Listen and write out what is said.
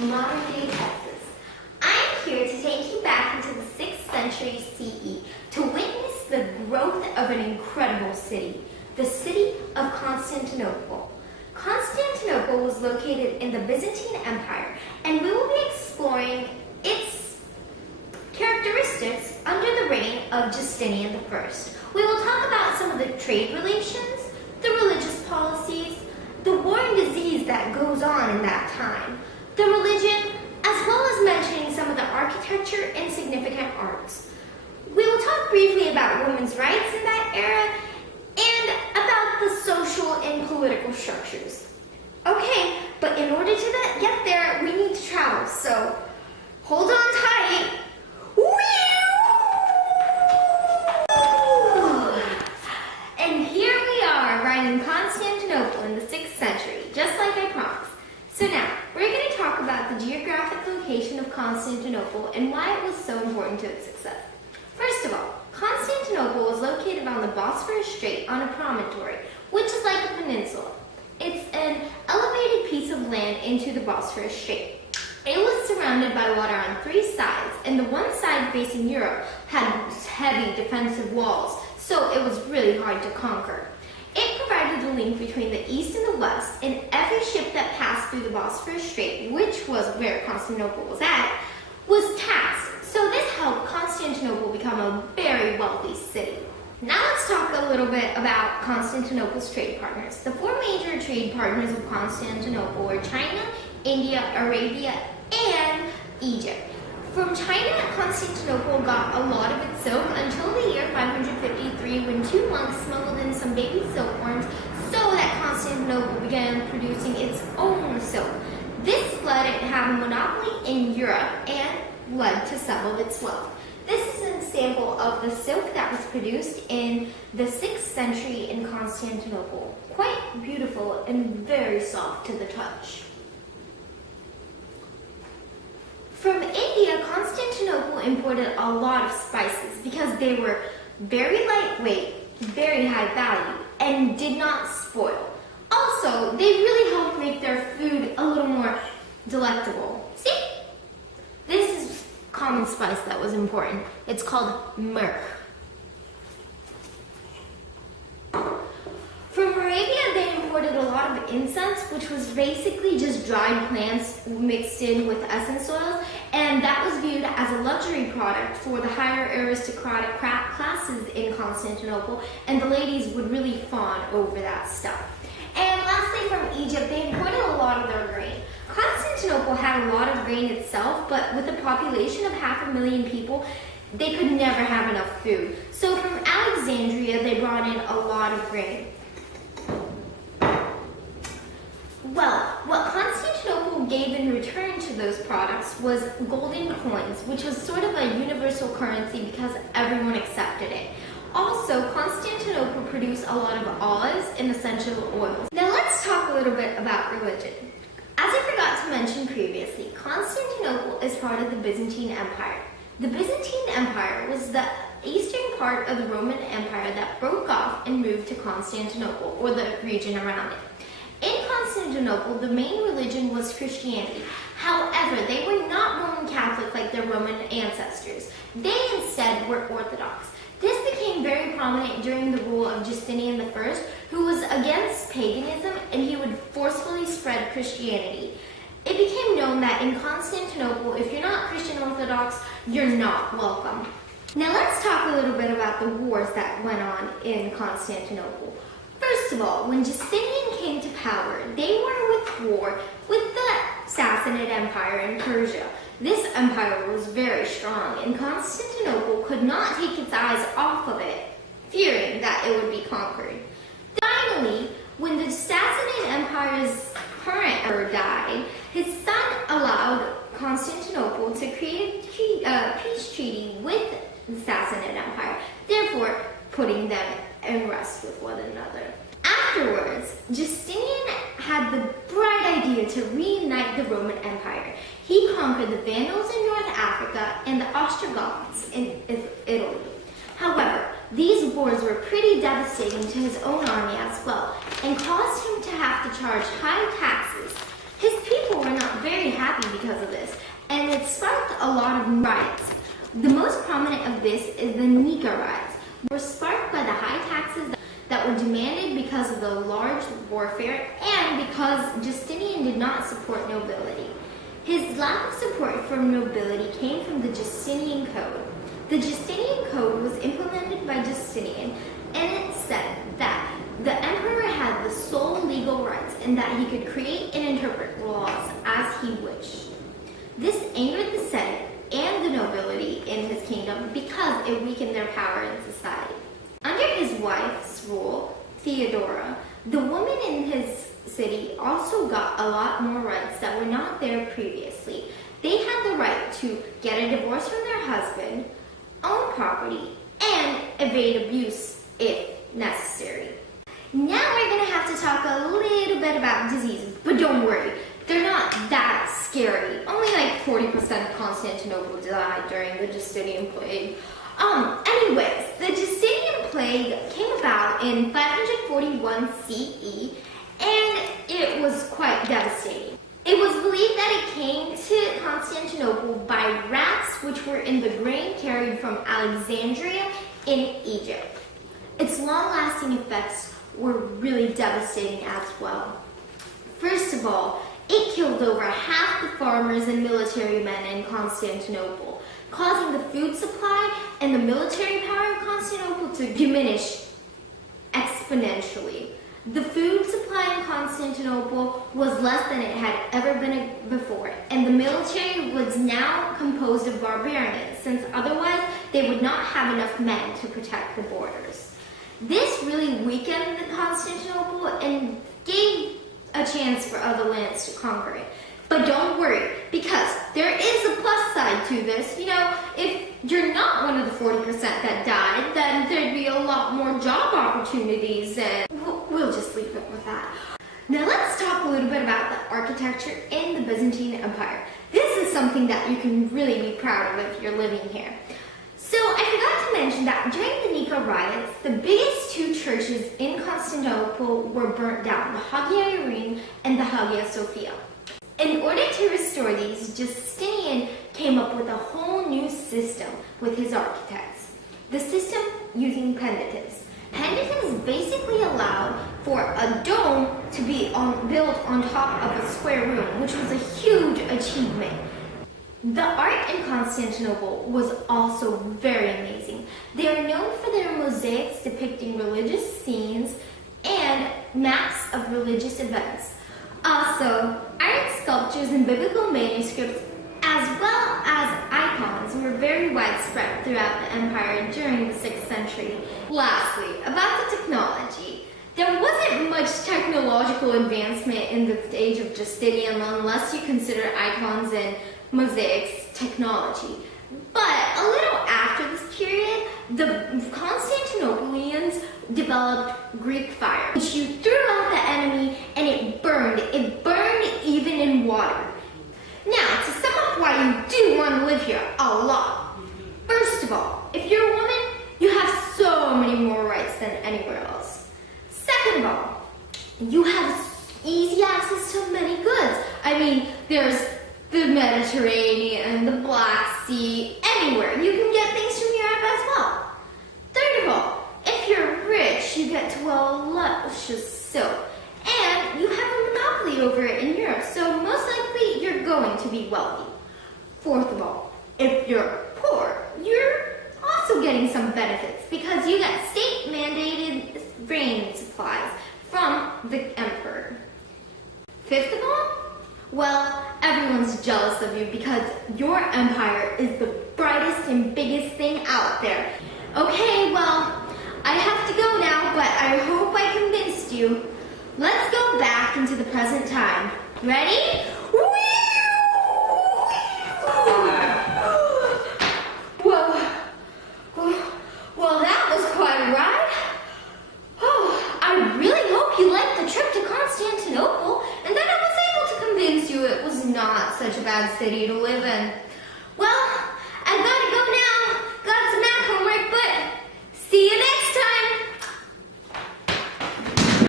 modern-day Texas. I'm here to take you back into the 6th century CE to witness the growth of an incredible city, the city of Constantinople. Constantinople was located in the Byzantine Empire, and we will be exploring its characteristics under the reign of Justinian I. We will talk about some of the trade relations, the religious policies, the war and disease that goes on in that time, the religion, as well as mentioning some of the architecture and significant arts. We will talk briefly about women's rights in that era and about the social and political structures. Okay, but in order to get there, we need to travel, so hold on tight. And here we are, right in Constantinople in the 6th century, just like I promised. So now, we're going to talk about the geographic location of Constantinople and why it was so important to its success. First of all, Constantinople was located on the Bosphorus Strait on a promontory, which is like a peninsula. It's an elevated piece of land into the Bosphorus Strait. It was surrounded by water on 3 sides, and the one side facing Europe had heavy defensive walls, so it was really hard to conquer. It provided a link between the east and the west, and every ship that passed through the Bosphorus Strait, which was where Constantinople was at, was taxed. So this helped Constantinople become a very wealthy city. Now let's talk a little bit about Constantinople's trade partners. The 4 major trade partners of Constantinople were China, India, Arabia, and Egypt. From China, Constantinople got a lot of its silk until the year 553 when 2 monks smuggled in some baby silkworms so that Constantinople began producing its own silk. This let it have a monopoly in Europe and led to some of its wealth. This is an example of the silk that was produced in the 6th century in Constantinople. Quite beautiful and very soft to the touch. From India, Constantinople imported a lot of spices because they were very lightweight, very high value, and did not spoil. Also, they really helped make their food a little more delectable. See? This is common spice that was important. It's called myrrh. From Arabia, they imported a lot of incense, which was basically just dried plants mixed in with essence oils, and that was viewed as a luxury product for the higher aristocratic classes in Constantinople, and the ladies would really fawn over that stuff. And lastly, from Egypt, they imported a lot of their grain. Constantinople had a lot of grain itself, but with a population of 500,000 people, they could never have enough food. So from Alexandria, they brought in a lot of grain. Well, what Constantinople gave in return to those products was golden coins, which was sort of a universal currency because everyone accepted it. Also, Constantinople produced a lot of olives and essential oils. Now let's talk a little bit about religion. As I forgot to mention previously, Constantinople is part of the Byzantine Empire. The Byzantine Empire was the eastern part of the Roman Empire that broke off and moved to Constantinople, or the region around it. In Constantinople, the main religion was Christianity. However, they were not Roman Catholic like their Roman ancestors. They instead were Orthodox. This became very prominent during the rule of Justinian I, who was against paganism, and he would forcefully spread Christianity. It became known that in Constantinople, if you're not Christian Orthodox, you're not welcome. Now let's talk a little bit about the wars that went on in Constantinople. First of all, when Justinian came to power, they were with war with the Sassanid Empire in Persia. This empire was very strong, and Constantinople could not take its eyes off of it, fearing that it would be conquered. Finally, when the Sassanid Empire's current emperor died, his son allowed Constantinople to create a peace treaty with the Sassanid Empire, therefore putting them in rest with one another. Afterwards, Justinian had the bright idea to reunite the Roman Empire. He conquered the Vandals in North Africa and the Ostrogoths in Italy. However, these wars were pretty devastating to his own army as well, and caused him to have to charge high taxes. His people people were not very happy because of this, and it sparked a lot of riots. The most prominent of this is the Nika riots, which were sparked by the high taxes that were demanded because of the large warfare and because Justinian did not support nobility. His lack of support from nobility came from the Justinian Code. The Justinian Code was implemented by Justinian, and it said that the emperor had the sole legal rights and that he could create and interpret laws as he wished. This angered the Senate and the nobility in his kingdom because it weakened their power in society. Under his wife's rule, Theodora, the women in his city also got a lot more rights that were not there previously. They had the right to get a divorce from their husband, own property, and evade abuse if necessary. Now we're going to have to talk a little bit about diseases, but don't worry, they're not that scary. Only like 40% of Constantinople died during the Justinian plague. Anyways, the Justinian plague came about in 541 CE, and it was quite devastating. It was believed that it came to Constantinople by rats which were in the grain carried from Alexandria in Egypt. Its long-lasting effects were really devastating as well. First of all, it killed over half the farmers and military men in Constantinople, causing the food supply and the military power of Constantinople to diminish exponentially. The food supply in Constantinople was less than it had ever been before, and the military was now composed of barbarians, since otherwise they would not have enough men to protect the borders. This really weakened Constantinople and gave a chance for other lands to conquer it. But don't worry, because there is a plus side to this. You know, if you're not one of the 40% that died, then there'd be a lot more job opportunities, and we'll just leave it with that. Now let's talk a little bit about the architecture in the Byzantine Empire. This is something that you can really be proud of if you're living here. So I forgot to mention that during the Nika riots, the biggest two churches in Constantinople were burnt down, the Hagia Irene and the Hagia Sophia. In order to restore these, Justinian came up with a whole new system with his architects. The system using pendatives. Pendatives basically allowed for a dome to be built on top of a square room, which was a huge achievement. The art in Constantinople was also very amazing. They are known for their mosaics depicting religious scenes and maps of religious events. Also, iron sculptures and biblical manuscripts, as well as icons, were very widespread throughout the empire during the 6th century. Lastly, about the technology. There wasn't much technological advancement in the age of Justinian unless you consider icons and mosaics technology. But a little after this period, the Constantinopolians developed Greek fire, which you threw at the enemy and it burned. It burned even in water. Now, to sum up why you do want to live here a lot. First of all, if you're a woman, you have so many more rights than anywhere else. Second of all, you have easy access to many goods. I mean, there's the Mediterranean, the Black Sea, anywhere. You can get things from Europe as well. Third of all, if you're rich, you get to wear luscious silk. And you have a monopoly over it in Europe, so most likely you're going to be wealthy. Fourth of all, if you're poor, you're also getting some benefits because you get state-mandated grain supplies from the emperor. Fifth of all, well, everyone's jealous of you because your empire is the brightest and biggest thing out there. Okay, well, I have to go now, but I hope I convinced you. Let's go back into the present time. Ready? Well, that was quite a ride. Oh, I really hope you liked the trip to Constantinople and that I was able to convince you it was not such a bad city to live in. Well,